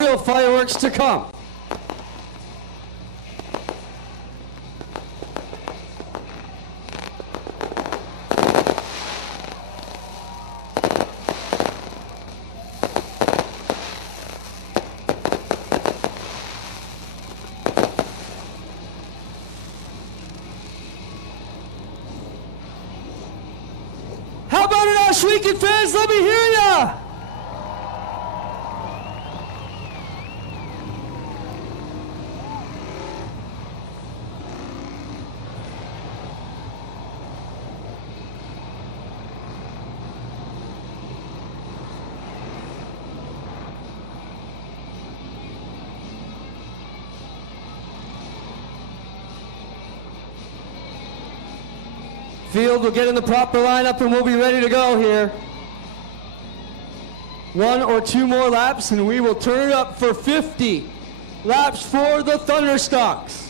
Real fireworks to come. How about it, Ohsweken fans? Let me hear ya! Field will get in the proper lineup and we'll be ready to go here. 1 or 2 more laps and we will turn it up for 50 laps for the Thunderstocks.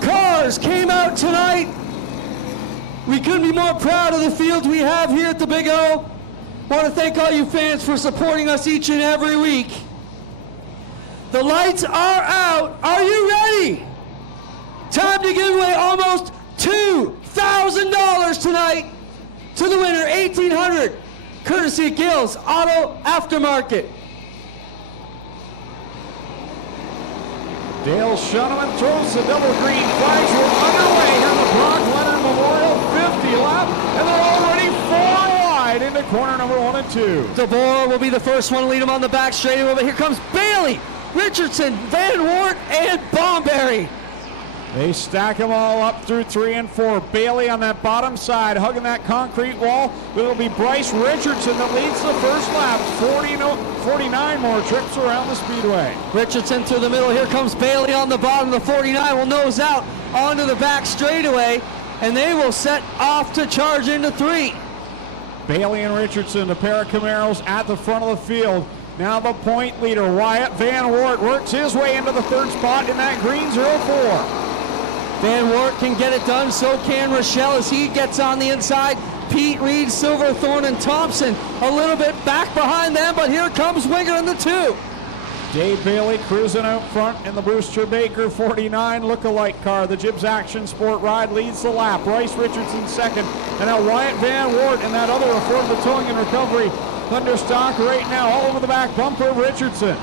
Cars came out tonight. We couldn't be more proud of the field we have here at the Big O. Want to thank all you fans for supporting us each and every week. The lights are out. Are you ready? Time to give away almost $2,000 tonight to the winner, $1,800, courtesy of Gill's Auto Aftermarket. Dale Shuneman throws the double green flags. We're underway here in the Brock Leonard Memorial 50 lap, and they're already 4 wide into corner number 1 and 2. DeBoer will be the first one to lead him on the back straightaway, but here comes Bailey, Richardson, Van Wart, and Bomberry. They stack them all up through 3 and 4. Bailey on that bottom side, hugging that concrete wall. It'll be Bryce Richardson that leads the first lap. 49 more trips around the speedway. Richardson through the middle. Here comes Bailey on the bottom. The 49 will nose out onto the back straightaway, and they will set off to charge into 3. Bailey and Richardson, a pair of Camaros at the front of the field. Now the point leader, Wyatt Van Wart, works his way into the 3rd spot in that green 04. Van Wart can get it done, so can Rochelle as he gets on the inside. Pete Reed, Silverthorne, and Thompson a little bit back behind them, but here comes Winger in the 2. Dave Bailey cruising out front in the Brewster Baker 49 look-alike car. The Gibbs Action Sport Ride leads the lap. Bryce Richardson second, and now Wyatt Van Wart in that other affordable towing and recovery Thunderstock right now all over the back bumper of Richardson.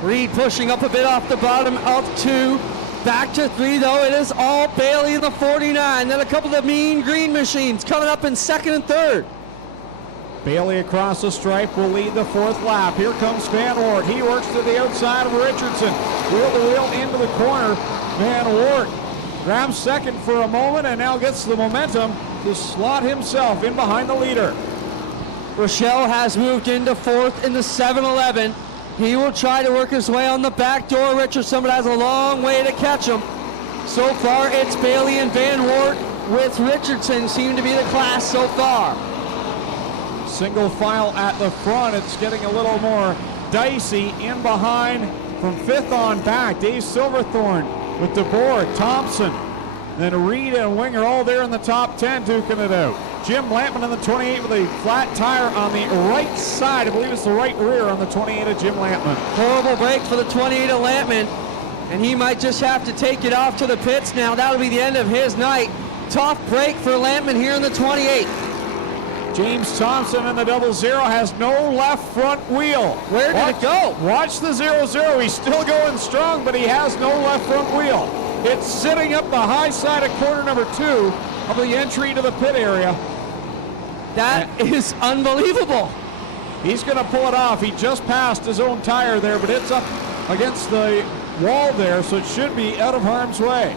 Reed pushing up a bit off the bottom of 2. Back to 3, though. It is all Bailey in the 49. Then a couple of Mean Green Machines coming up in 2nd and 3rd. Bailey across the stripe will lead the 4th lap. Here comes Van Wart. He works to the outside of Richardson. Wheel to wheel into the corner. Van Wart grabs 2nd for a moment and now gets the momentum to slot himself in behind the leader. Rochelle has moved into 4th in the 7-11. He will try to work his way on the back door. Richardson, but has a long way to catch him. So far, it's Bailey and Van Wart with Richardson seem to be the class so far. Single file at the front. It's getting a little more dicey in behind from 5th on back. Dave Silverthorne with DeBoer, Thompson, then Reed and Winger all there in the top 10 duking it out. Jim Lampman in the 28 with a flat tire on the right side. I believe it's the right rear on the 28 of Jim Lampman. Horrible break for the 28 of Lampman, and he might just have to take it off to the pits now. That'll be the end of his night. Tough break for Lampman here in the 28. James Thompson in the 00 has no left front wheel. Where did it go? Watch the 00. He's still going strong, but he has no left front wheel. It's sitting up the high side of corner number 2 of the entry to the pit area. That is unbelievable. He's going to pull it off. He just passed his own tire there, but it's up against the wall there, so it should be out of harm's way.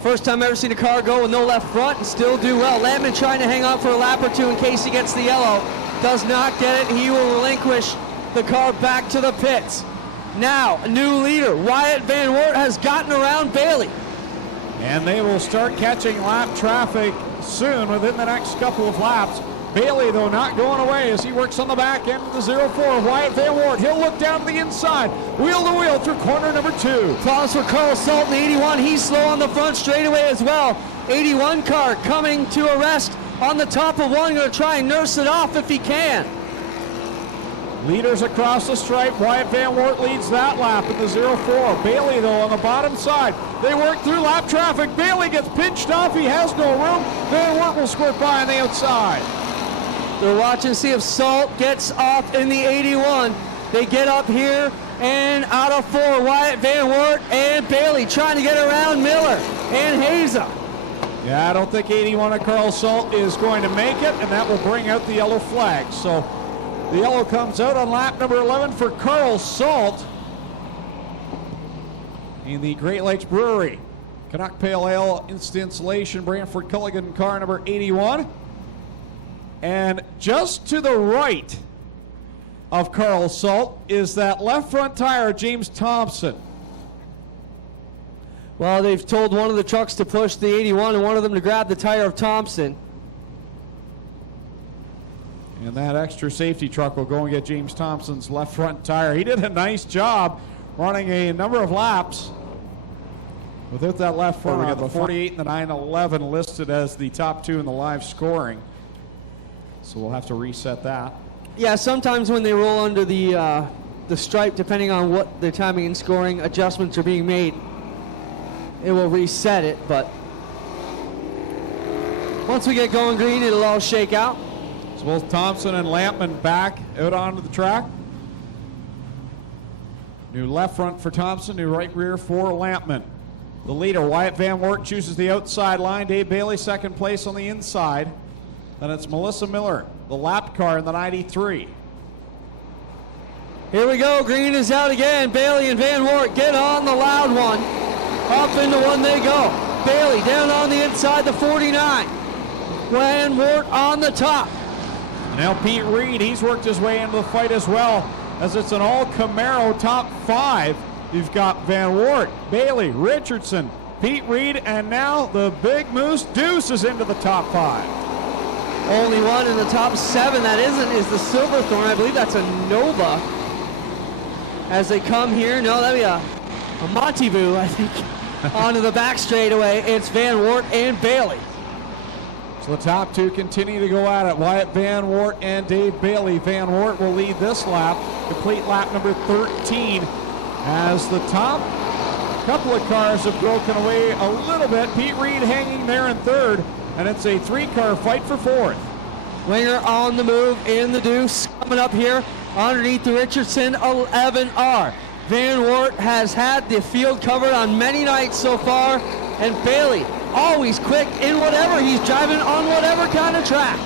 First time I've ever seen a car go with no left front and still do well. Lampman trying to hang on for a lap or 2 in case he gets the yellow. Does not get it. He will relinquish the car back to the pits. Now, a new leader. Wyatt Van Wart has gotten around Bailey. And they will start catching lap traffic soon within the next couple of laps. Bailey, though, not going away as he works on the back end of the 04. Wyatt Van Wart, he'll look down to the inside. Wheel to wheel through corner number 2. Applause for Carl Salt in the 81. He's slow on the front straightaway as well. 81 car coming to a rest on the top of one. Going to try and nurse it off if he can. Leaders across the stripe. Wyatt Van Wart leads that lap in the 04. Bailey, though, on the bottom side. They work through lap traffic. Bailey gets pinched off. He has no room. Van Wart will squirt by on the outside. They're watching to see if Salt gets off in the 81. They get up here and out of 4. Wyatt Van Wart and Bailey trying to get around Miller and Haza. Yeah, I don't think 81 of Carl Salt is going to make it, and that will bring out the yellow flag. So the yellow comes out on lap number 11 for Carl Salt in the Great Lakes Brewery. Canuck Pale Ale Instant Insulation Brantford Culligan car number 81. And just to the right of Carl Salt is that left front tire of James Thompson. Well, they've told one of the trucks to push the 81 and one of them to grab the tire of Thompson. And that extra safety truck will go and get James Thompson's left front tire. He did a nice job running a number of laps without that left front. We got the 48 and the 911 listed as the top 2 in the live scoring. So we'll have to reset that. Yeah, sometimes when they roll under the stripe, depending on what the timing and scoring adjustments are being made, it will reset it. But once we get going green, it'll all shake out. So both Thompson and Lampman back out onto the track. New left front for Thompson, new right rear for Lampman. The leader, Wyatt Van Wart, chooses the outside line. Dave Bailey, second place on the inside. Then it's Melissa Miller, the lap car in the 93. Here we go. Green is out again. Bailey and Van Wart get on the loud one. Up into one they go. Bailey down on the inside, the 49. Van Wart on the top. Now Pete Reed, he's worked his way into the fight as well, as it's an all Camaro top 5. You've got Van Wart, Bailey, Richardson, Pete Reed, and now the Big Moose Deuce is into the top 5. Only one in the top 7 that isn't is the Silverthorne. I believe that's a Nova. As they come here, no, that'd be a Montevue, I think, onto the back straightaway. It's Van Wart and Bailey. So the top 2 continue to go at it. Wyatt Van Wart and Dave Bailey. Van Wart will lead this lap, complete lap number 13, as the top couple of cars have broken away a little bit. Pete Reed hanging there in 3rd. And it's a 3-car fight for 4th. Winger on the move in the Deuce. Coming up here underneath the Richardson 11R. Van Wart has had the field covered on many nights so far. And Bailey, always quick in whatever he's driving on whatever kind of track.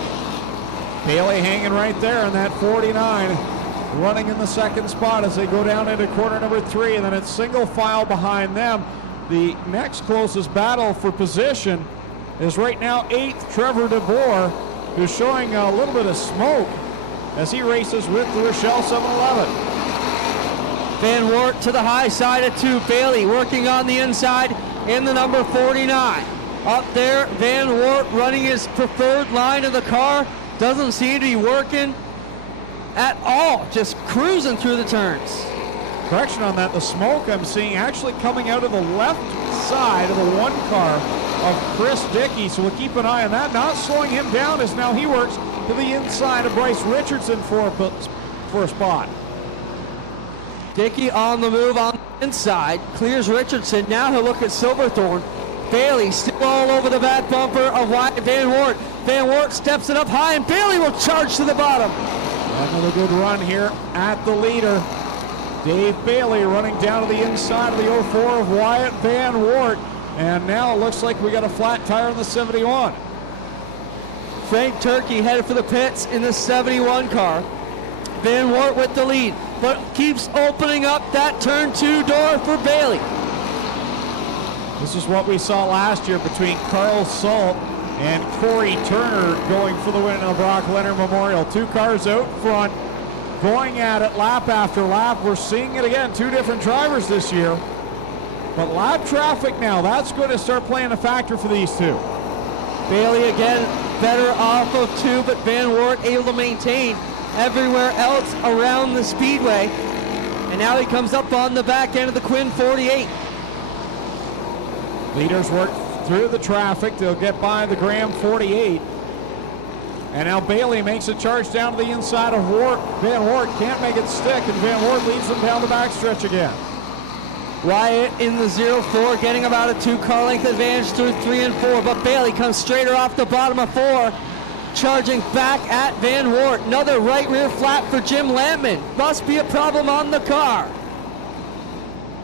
Bailey hanging right there in that 49. Running in the 2nd spot as they go down into corner number 3. And then it's single file behind them. The next closest battle for position is right now 8th, Trevor DeBoer, who's showing a little bit of smoke as he races with the Rochelle 711. Van Wart to the high side of 2. Bailey working on the inside in the number 49. Up there, Van Wart running his preferred line of the car. Doesn't seem to be working at all, just cruising through the turns. Correction on that, the smoke I'm seeing actually coming out of the left side of the 1 car of Chris Dickey, so we'll keep an eye on that. Not slowing him down as now he works to the inside of Bryce Richardson for a spot. Dickey on the move on the inside, clears Richardson. Now he'll look at Silverthorne. Bailey still all over the back bumper of Wyatt Van Wart. Van Wart steps it up high, and Bailey will charge to the bottom. Another good run here at the leader. Dave Bailey running down to the inside of the 04 of Wyatt Van Wart. And now it looks like we got a flat tire in the 71. Frank Turkey headed for the pits in the 71 car. Van Wart with the lead, but keeps opening up that turn 2 door for Bailey. This is what we saw last year between Carl Salt and Corey Turner going for the win in the Brock Leonard Memorial. 2 cars out front, going at it lap after lap. We're seeing it again, 2 different drivers this year. But lap traffic now, that's going to start playing a factor for these 2. Bailey again better off of 2, but Van Wart able to maintain everywhere else around the speedway. And now he comes up on the back end of the Quinn 48. Leaders work through the traffic. They'll get by the Graham 48. And now Bailey makes a charge down to the inside of Wart. Van Wart can't make it stick, and Van Wart leads them down the backstretch again. Wyatt in the 0-4, getting about a 2-car length advantage through 3 and 4, but Bailey comes straighter off the bottom of 4, charging back at Van Wart. Another right rear flat for Jim Lampman. Must be a problem on the car.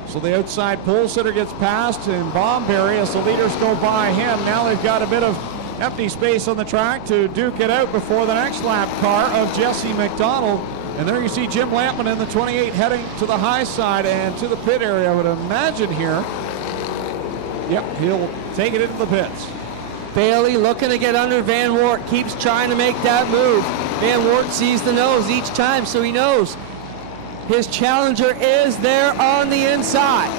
So the outside pole sitter gets past in Bomberry as the leaders go by him. Now they've got a bit of empty space on the track to duke it out before the next lap car of Jesse McDonald. And there you see Jim Lampman in the 28 heading to the high side and to the pit area, I would imagine here. Yep, he'll take it into the pits. Bailey looking to get under Van Wart, keeps trying to make that move. Van Wart sees the nose each time, so he knows his challenger is there on the inside.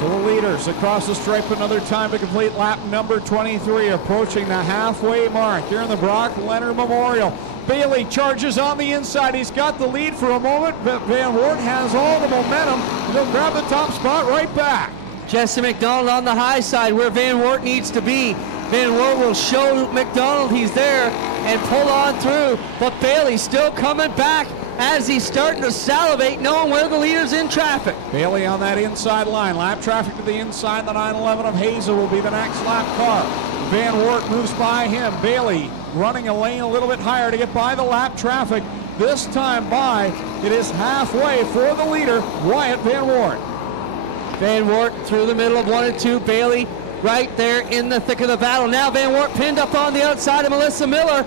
So the leaders across the stripe another time to complete lap number 23, approaching the halfway mark here in the Brock Leonard Memorial. Bailey charges on the inside. He's got the lead for a moment, but Van Wart has all the momentum. He'll grab the top spot right back. Jesse McDonald on the high side where Van Wart needs to be. Van Wart will show McDonald he's there and pull on through, but Bailey still coming back as he's starting to salivate, knowing where the leader's in traffic. Bailey on that inside line. Lap traffic to the inside. The 911 of Hazel will be the next lap car. Van Wart moves by him. Bailey running a lane a little bit higher to get by the lap traffic. This time by, it is halfway for the leader, Wyatt Van Wart. Van Wart through the middle of 1 and 2. Bailey right there in the thick of the battle. Now Van Wart pinned up on the outside of Melissa Miller,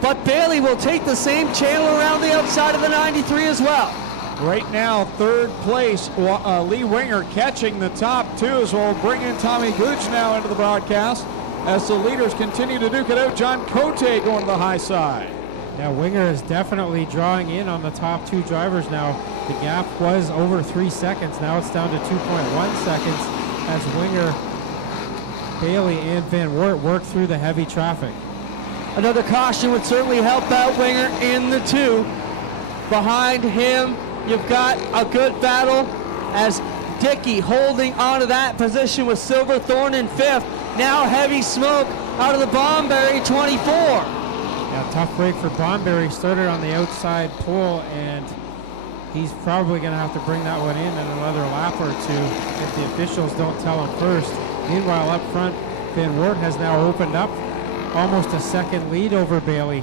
but Bailey will take the same channel around the outside of the 93 as well. Right now, third place, Lee Winger catching the top 2 as we'll bring in Tommy Gooch now into the broadcast as the leaders continue to duke it out. John Cote going to the high side. Yeah, Winger is definitely drawing in on the top 2 drivers now. The gap was over 3 seconds. Now it's down to 2.1 seconds as Winger, Bailey, and Van Wart work through the heavy traffic. Another caution would certainly help out Winger in the 2. Behind him, you've got a good battle as Dickey holding onto that position with Silverthorne in 5th. Now heavy smoke out of the Bomberry 24. Yeah, tough break for Bomberry. Started on the outside pole, and he's probably going to have to bring that one in another lap or 2 if the officials don't tell him first. Meanwhile, up front, Van Wart has now opened up almost a second lead over Bailey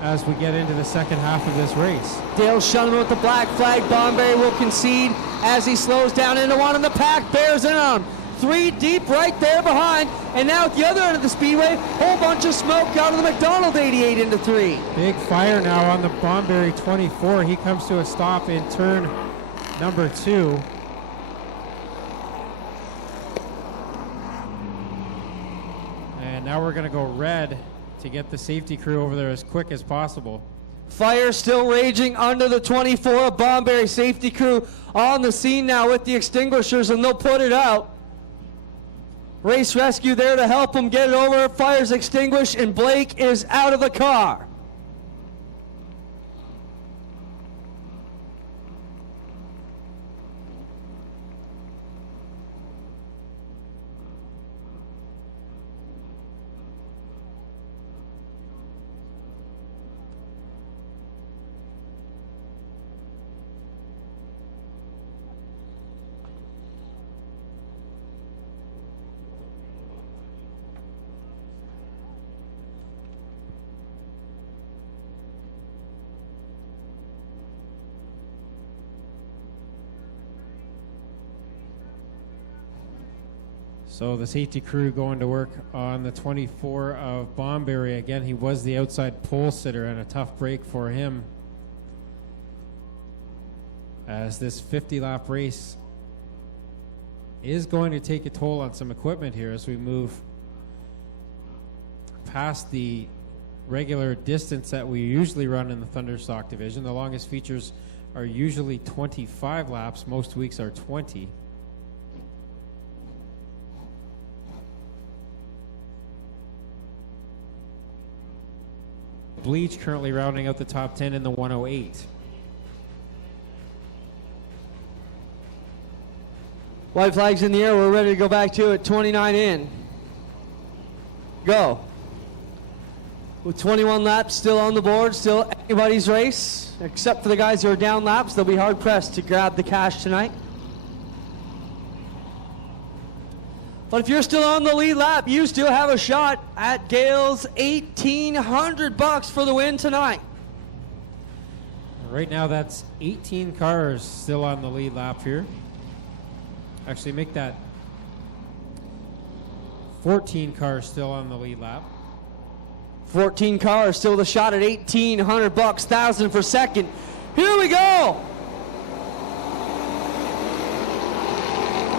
as we get into the second half of this race. Dale Shunman with the black flag. Bomberry will concede as he slows down into one, and the pack bears in on him. 3 deep right there behind, and now at the other end of the speedway, whole bunch of smoke out of the McDonald 88 into 3. Big fire now on the Bomberry 24. He comes to a stop in turn number 2. And now we're going to go red to get the safety crew over there as quick as possible. Fire still raging under the 24. Bomberry safety crew on the scene now with the extinguishers, and they'll put it out. Race rescue there to help them get it over. Fire's extinguished, and Blake is out of the car. So the safety crew going to work on the 24 of Bomberry. Again, he was the outside pole sitter, and a tough break for him as this 50-lap race is going to take a toll on some equipment here as we move past the regular distance that we usually run in the Thunderstock division. The longest features are usually 25 laps. Most weeks are 20. Bleach currently rounding out the top 10 in the 108. White flags in the air. We're ready to go back to it. 29 in. Go. With 21 laps still on the board, still anybody's race, except for the guys who are down laps. They'll be hard pressed to grab the cash tonight. But if you're still on the lead lap, you still have a shot at Gale's $1,800 for the win tonight. Right now, that's 18 cars still on the lead lap here. Actually, make that 14 cars still on the lead lap. 14 cars, still the shot at $1,800, 1,000 for second. Here we go.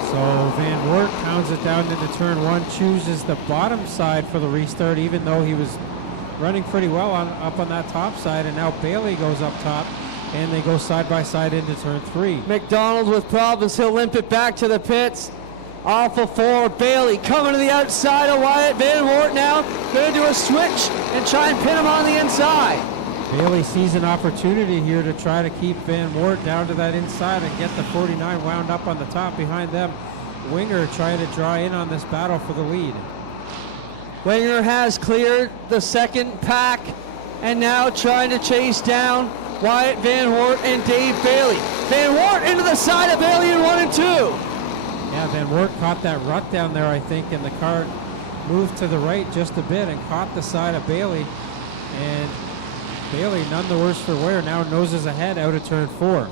So Van Wert pounds it down into turn one, chooses the bottom side for the restart, even though he was running pretty well up on that top side. And now Bailey goes up top, and they go side by side into turn three. McDonald with problems. He'll limp it back to the pits. Off of four. Bailey coming to the outside of Wyatt. Van Wert now going to do a switch and try and pin him on the inside. Bailey sees an opportunity here to try to keep Van Wert down to that inside and get the 49 wound up on the top behind them. Winger trying to draw in on this battle for the lead. Winger has cleared the second pack and now trying to chase down Wyatt Van Wert and Dave Bailey. Van Wert into the side of Bailey in 1 and 2. Yeah, Van Wert caught that rut down there, I think, and the car moved to the right just a bit and caught the side of Bailey. And Bailey, none the worse for wear, now noses ahead out of turn four.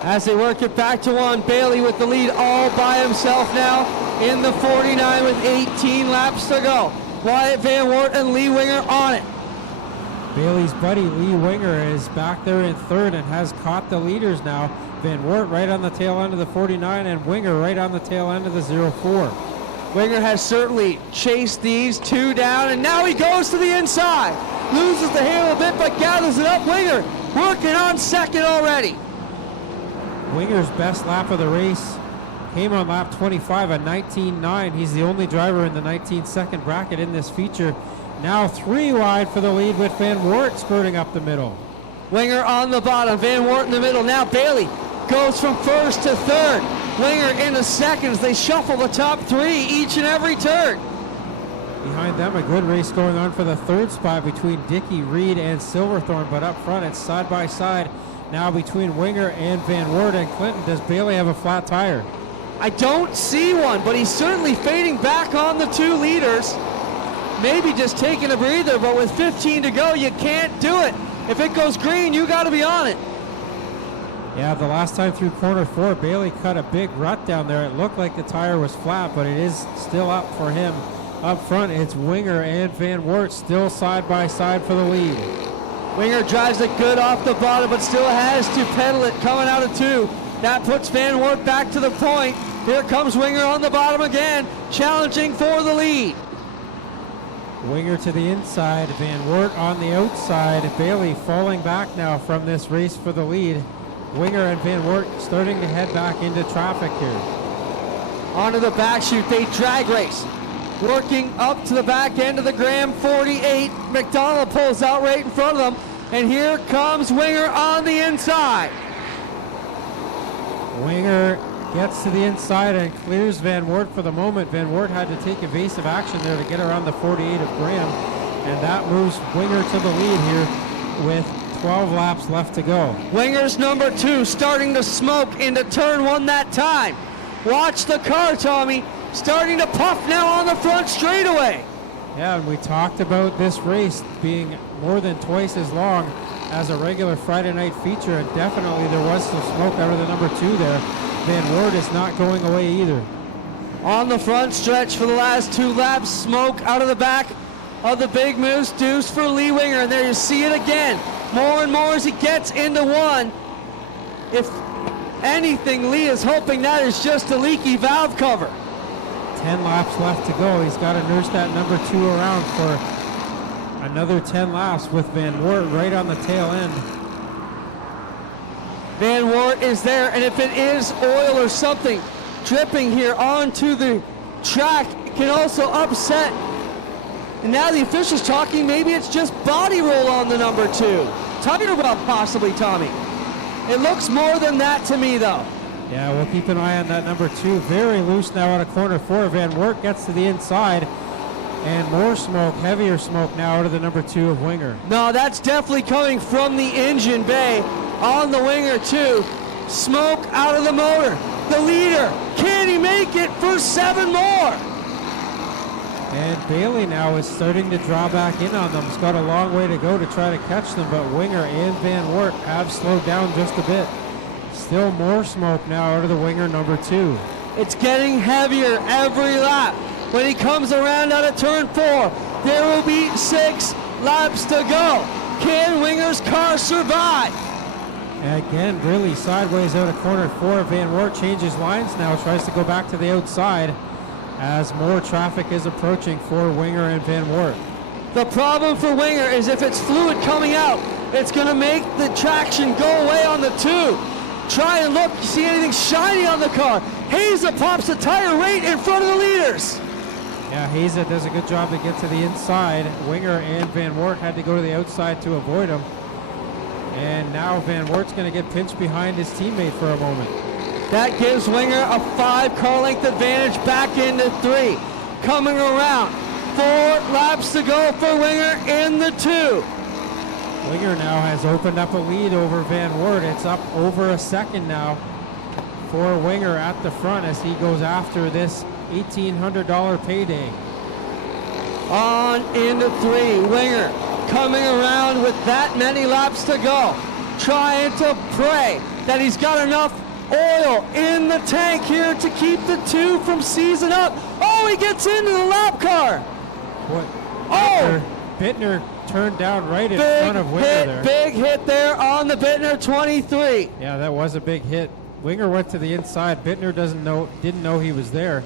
As they work it back to one, Bailey with the lead all by himself now in the 49 with 18 laps to go. Wyatt Van Wert and Lee Winger on it. Bailey's buddy Lee Winger is back there in third and has caught the leaders now. Van Wert right on the tail end of the 49 and Winger right on the tail end of the 04. Winger has certainly chased these two down, and now he goes to the inside. Loses the handle a bit, but gathers it up. Winger working on second already. Winger's best lap of the race came on lap 25, a 19.9. He's the only driver in the 19-second bracket in this feature. Now 3 wide for the lead with Van Wert skirting up the middle. Winger on the bottom, Van Wert in the middle. Now Bailey goes from first to third. Winger into seconds. They shuffle the top 3 each and every turn. Behind them, a good race going on for the third spot between Dickey, Reed, and Silverthorne. But up front, it's side by side now between Winger and Van Wert and Clinton. Does Bailey have a flat tire? I don't see one, but he's certainly fading back on the 2 leaders. Maybe just taking a breather, but with 15 to go, you can't do it. If it goes green, you got to be on it. Yeah, the last time through corner 4, Bailey cut a big rut down there. It looked like the tire was flat, but it is still up for him. Up front, it's Winger and Van Wert still side by side for the lead. Winger drives it good off the bottom, but still has to pedal it coming out of 2. That puts Van Wert back to the point. Here comes Winger on the bottom again, challenging for the lead. Winger to the inside, Van Wert on the outside. Bailey falling back now from this race for the lead. Winger and Van Wert starting to head back into traffic here. Onto the back chute, they drag race. Working up to the back end of the Graham 48. McDonald pulls out right in front of them. And here comes Winger on the inside. Winger gets to the inside and clears Van Wert for the moment. Van Wert had to take evasive action there to get around the 48 of Graham. And that moves Winger to the lead here with 12 laps left to go. Winger's number 2 starting to smoke into turn 1 that time. Watch the car, Tommy. Starting to puff now on the front straightaway. Yeah, and we talked about this race being more than twice as long as a regular Friday night feature, and definitely there was some smoke out of the number 2 there. Van Wert is not going away either. On the front stretch for the last 2 laps, smoke out of the back of the Big Moose Deuce for Lee Winger, and there you see it again. More and more as he gets into 1. If anything, Lee is hoping that is just a leaky valve cover. 10 laps left to go. He's got to nurse that number 2 around for another 10 laps with Van Wert right on the tail end. Van Wert is there, and if it is oil or something dripping here onto the track, it can also upset And now the official's talking, maybe it's just body roll on the number 2. Tire rub possibly, Tommy. It looks more than that to me, though. Yeah, we'll keep an eye on that number 2. Very loose now out of corner 4. Van Wert gets to the inside. And more smoke, heavier smoke now out of the number 2 of Winger. No, that's definitely coming from the engine bay on the Winger 2. Smoke out of the motor. The leader, can he make it for 7 more? And Bailey now is starting to draw back in on them. He's got a long way to go to try to catch them, but Winger and Van Wert have slowed down just a bit. Still more smoke now out of the Winger number 2. It's getting heavier every lap. When he comes around out of turn 4, there will be 6 laps to go. Can Winger's car survive? Again, really sideways out of corner 4. Van Wert changes lines now, tries to go back to the outside as more traffic is approaching for Winger and Van Wert. The problem for Winger is if it's fluid coming out, it's going to make the traction go away on the 2. Try and look, see anything shiny on the car. Haza pops the tire right in front of the leaders. Yeah, Haza does a good job to get to the inside. Winger and Van Wert had to go to the outside to avoid him. And now Van Wert's going to get pinched behind his teammate for a moment. That gives Winger a 5 car length advantage back into 3. Coming around, 4 laps to go for Winger in the 2. Winger now has opened up a lead over Van Wert. It's up over a second now for Winger at the front as he goes after this $1,800 payday. On into 3, Winger coming around with that many laps to go. Trying to pray that he's got enough oil in the tank here to keep the 2 from seizing up. Oh, he gets into the lap car. What? Oh! Bittner turned down right in front of Winger there. Big hit there on the Bittner 23. Yeah, that was a big hit. Winger went to the inside. Bittner didn't know he was there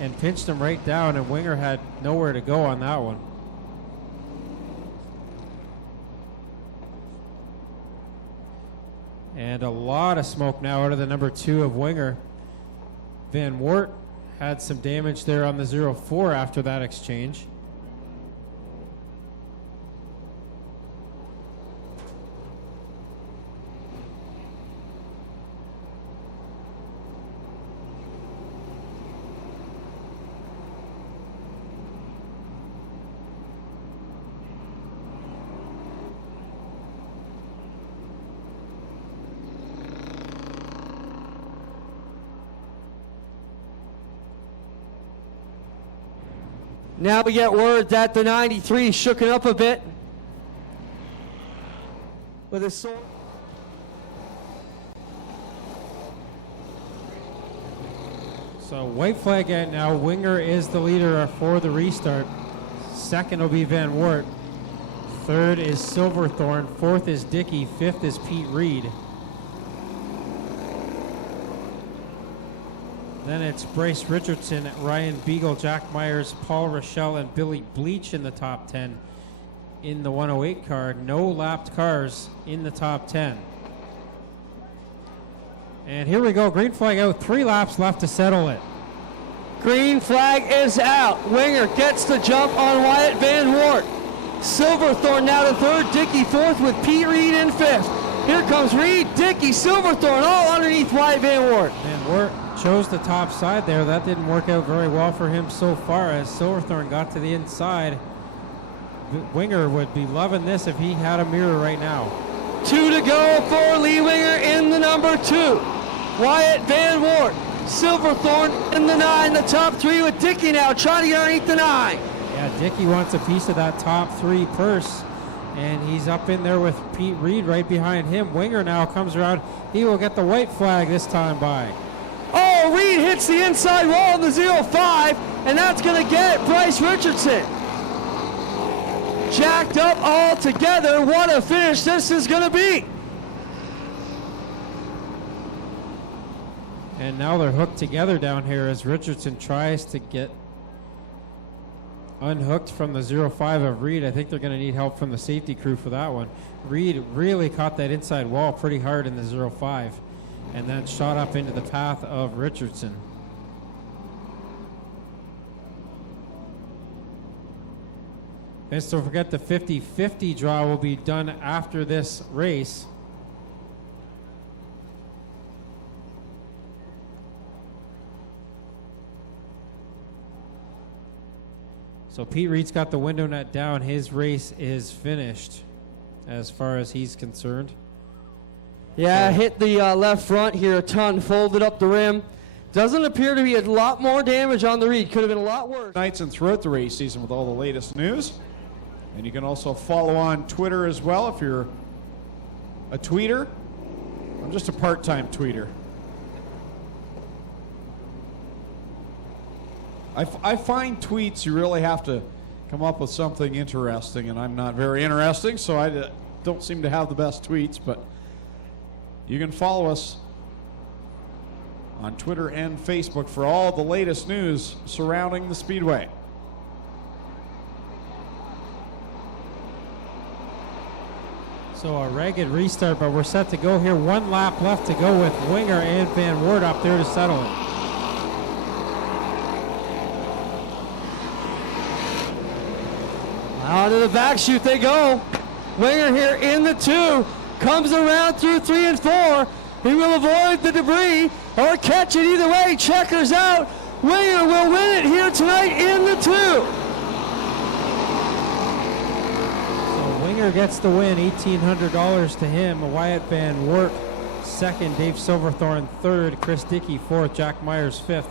and pinched him right down, and Winger had nowhere to go on that one. And a lot of smoke now out of the number 2 of Winger. Van Wert had some damage there on the 0-4 after that exchange. Now we get word that the 93 shooken up a bit with his sword. So white flag out now. Winger is the leader for the restart. Second will be Van Wert. Third is Silverthorne. Fourth is Dickey. Fifth is Pete Reed. Then it's Bryce Richardson, Ryan Beagle, Jack Myers, Paul Rochelle, and Billy Bleach in the top 10 in the 108 car. No lapped cars in the top 10. And here we go, green flag out, 3 laps left to settle it. Green flag is out. Winger gets the jump on Wyatt Van Wert. Silverthorne now to 3rd, Dickey 4th with Pete Reed in 5th. Here comes Reed, Dickey, Silverthorne all underneath Wyatt Van Wert. Van Wert chose the top side there. That didn't work out very well for him so far as Silverthorne got to the inside. Winger would be loving this if he had a mirror right now. 2 to go for Lee Winger in the number 2. Wyatt Van Wert, Silverthorne in the 9, the top 3 with Dickey now trying to get underneath the 9. Yeah, Dickey wants a piece of that top 3 purse, and he's up in there with Pete Reed right behind him. Winger now comes around. He will get the white flag this time by. Oh, Reed hits the inside wall in the 0-5, and that's going to get Bryce Richardson. Jacked up all together. What a finish this is going to be. And now they're hooked together down here as Richardson tries to get unhooked from the 0-5 of Reed. I think they're going to need help from the safety crew for that one. Reed really caught that inside wall pretty hard in the 0-5 and then shot up into the path of Richardson. Vince, don't forget the 50-50 draw will be done after this race. So Pete Reed's got the window net down. His race is finished as far as he's concerned. Yeah, hit the left front here a ton, folded up the rim. Doesn't appear to be a lot more damage on the Reed. Could have been a lot worse. Nights and throughout the race season with all the latest news. And you can also follow on Twitter as well if you're a tweeter. I'm just a part-time tweeter. I find tweets you really have to come up with something interesting, and I'm not very interesting, so I don't seem to have the best tweets, but you can follow us on Twitter and Facebook for all the latest news surrounding the Speedway. So a ragged restart, but we're set to go here. 1 lap left to go with Winger and Van Wert up there to settle it. Onto the back chute they go. Winger here in the 2. Comes around through 3 and 4. He will avoid the debris or catch it either way. Checkers out. Winger will win it here tonight in the 2. So Winger gets the win, $1,800 to him. Wyatt Van Wert second, Dave Silverthorne third, Chris Dickey fourth, Jack Myers fifth,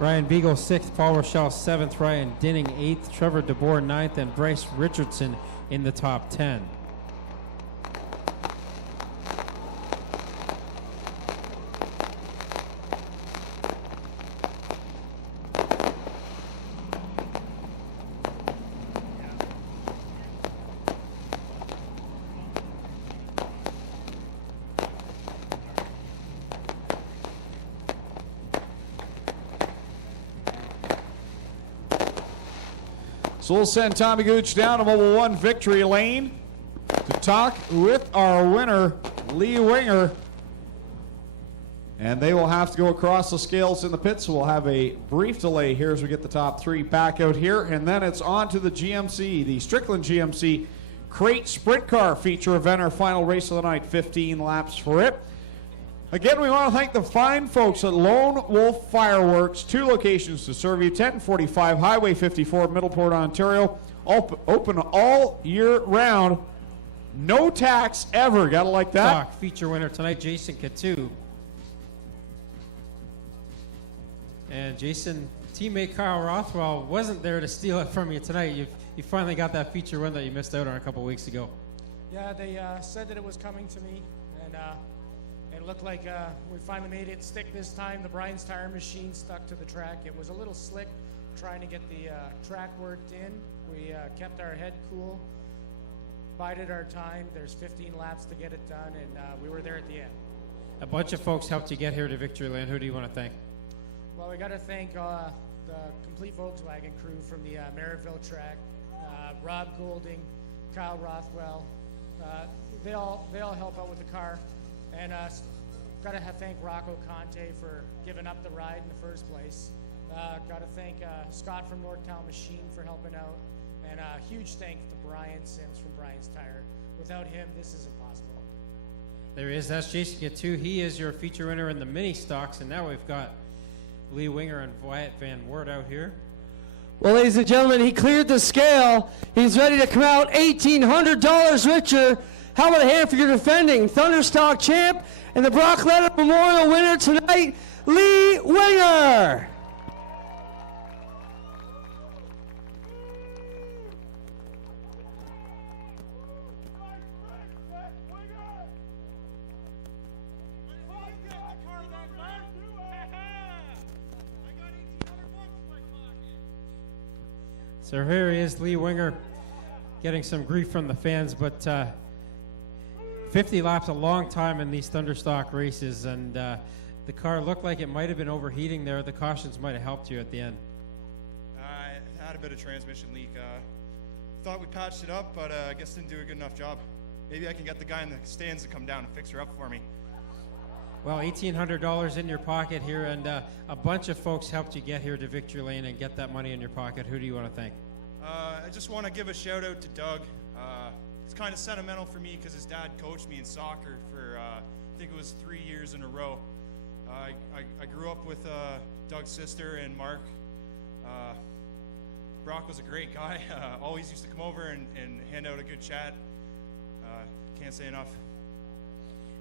Ryan Beagle sixth, Paul Rochelle seventh, Ryan Dinning eighth, Trevor DeBoer ninth, and Bryce Richardson in the top 10. So we'll send Tommy Gooch down to Mobile 1 victory lane to talk with our winner, Lee Winger. And they will have to go across the scales in the pits, so we'll have a brief delay here as we get the top 3 back out here. And then it's on to the GMC, the Strickland GMC Crate Sprint Car feature event, our final race of the night, 15 laps for it. Again, we want to thank the fine folks at Lone Wolf Fireworks, 2 locations to serve you, 1045 Highway 54, Middleport, Ontario. Open all year round. No tax ever. Gotta like that. Stock feature winner tonight, Jason Catu. And Jason, teammate Kyle Rothwell wasn't there to steal it from you tonight. You finally got that feature win that you missed out on a couple weeks ago. Yeah, they said that it was coming to me, and it looked like we finally made it stick this time. The Brian's Tire Machine stuck to the track. It was a little slick trying to get the track worked in. We kept our head cool, bided our time. There's 15 laps to get it done, and we were there at the end. A bunch of folks helped you get here to Victory Lane. Who do you want to thank? Well, we got to thank the complete Volkswagen crew from the Merrittville track, Rob Golding, Kyle Rothwell. They all help out with the car. And got to thank Rocco Conte for giving up the ride in the first place. Got to thank Scott from Northtown Machine for helping out. And a huge thank to Brian Sims from Brian's Tire. Without him, this is impossible. There he is. That's Jason Catu. He is your feature winner in the mini stocks. And now we've got Lee Winger and Wyatt Van Wert out here. Well, ladies and gentlemen, he cleared the scale. He's ready to come out $1,800 richer. How about a hand for your defending Thunderstock champ and the Brock Leonard Memorial winner tonight, Lee Winger. So here he is, Lee Winger, getting some grief from the fans, but 50 laps, a long time in these Thunderstock races, and the car looked like it might have been overheating there. The cautions might have helped you at the end. I had a bit of transmission leak. Thought we patched it up, but I guess didn't do a good enough job. Maybe I can get the guy in the stands to come down and fix her up for me. Well, $1,800 in your pocket here, and a bunch of folks helped you get here to Victory Lane and get that money in your pocket. Who do you want to thank? I just want to give a shout out to Doug. It's kind of sentimental for me because his dad coached me in soccer for I think it was 3 years in a row. I grew up with Doug's sister and Mark. Brock was a great guy. Always used to come over and hand out a good chat. Can't say enough.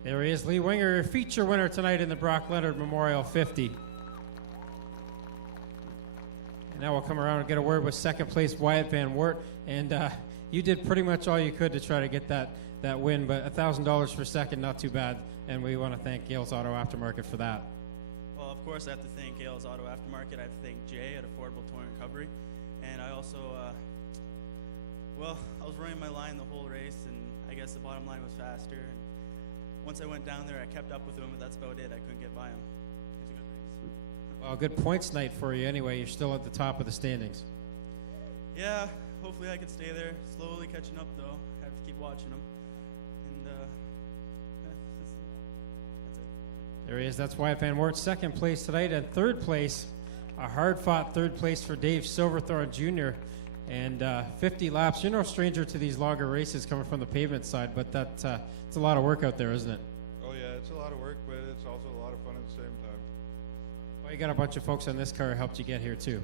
There he is, Lee Winger, feature winner tonight in the Brock Leonard Memorial 50. And now we'll come around and get a word with second place Wyatt Van Wert. And you did pretty much all you could to try to get that win, but $1,000 for second, not too bad. And we want to thank Gales Auto Aftermarket for that. Well, of course, I have to thank Gales Auto Aftermarket. I have to thank Jay at Affordable Touring Recovery. And I also, I was running my line the whole race, and I guess the bottom line was faster. And once I went down there, I kept up with him, but that's about it. I couldn't get by him. It was a good race. Well, good points night for you anyway. You're still at the top of the standings. Yeah, hopefully I can stay there. Slowly catching up, though. I have to keep watching him. And that's it. There he is. That's Wyatt Van Wert, second place tonight. And third place, a hard-fought third place for Dave Silverthorne Jr. And 50 laps. You're no stranger to these longer races coming from the pavement side, but it's a lot of work out there, isn't it? Oh yeah, it's a lot of work, but it's also a lot of fun at the same time. Well, you got a bunch of folks on this car who helped you get here too.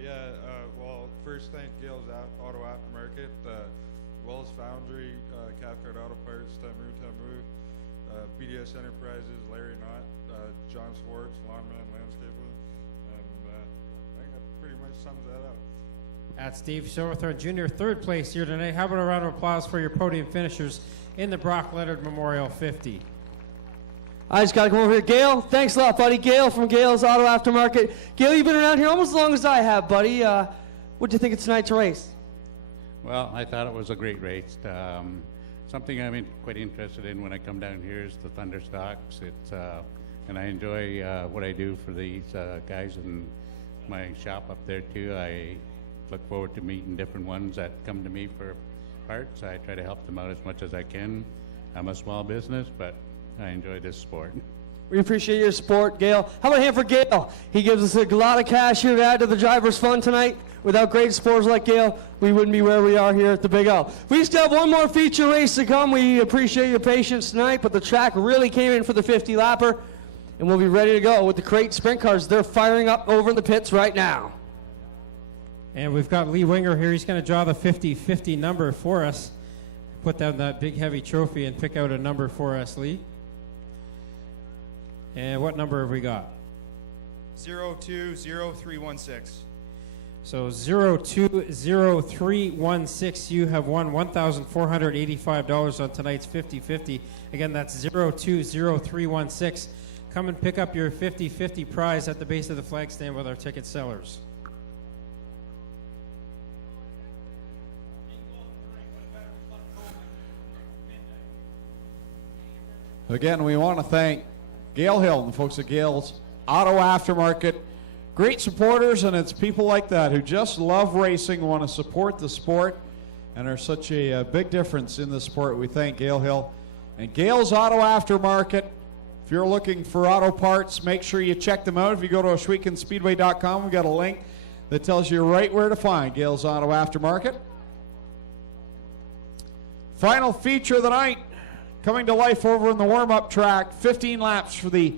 Yeah, first thank Gales Auto Aftermarket, Wells Foundry, Cathcart Auto Parts, Tamu, BDS Enterprises, Larry Knott, John Swartz, Lawnman Landscaper, and I think that pretty much sums that up. That's Steve Silverthorne Jr., third place here tonight. How about a round of applause for your podium finishers in the Brock Leonard Memorial 50? I just got to come over here. Gail, thanks a lot, buddy. Gail from Gail's Auto Aftermarket. Gail, you've been around here almost as long as I have, buddy. What do you think of tonight's race? Well, I thought it was a great race. Something I'm quite interested in when I come down here is the Thunderstocks. And I enjoy what I do for these guys in my shop up there too. I look forward to meeting different ones that come to me for parts. I try to help them out as much as I can. I'm a small business, but I enjoy this sport. We appreciate your support, Gail. How about a hand for Gail? He gives us a lot of cash here to add to the driver's fund tonight. Without great supporters like Gail, we wouldn't be where we are here at the Big O. We still have one more feature race to come. We appreciate your patience tonight, but the track really came in for the 50-lapper, and we'll be ready to go with the crate sprint cars. They're firing up over in the pits right now. And we've got Lee Winger here. He's going to draw the 50-50 number for us. Put down that big, heavy trophy and pick out a number for us, Lee. And what number have we got? 020316. So 020316, you have won $1,485 on tonight's 50-50. Again, that's 020316. Come and pick up your 50-50 prize at the base of the flag stand with our ticket sellers. Again, we want to thank Gail Hill and folks at Gale's Auto Aftermarket. Great supporters, and it's people like that who just love racing, want to support the sport, and are such a big difference in the sport. We thank Gail Hill and Gale's Auto Aftermarket. If you're looking for auto parts, make sure you check them out. If you go to Ohswekenspeedway.com, we've got a link that tells you right where to find Gale's Auto Aftermarket. Final feature of the night, coming to life over in the warm-up track, 15 laps for the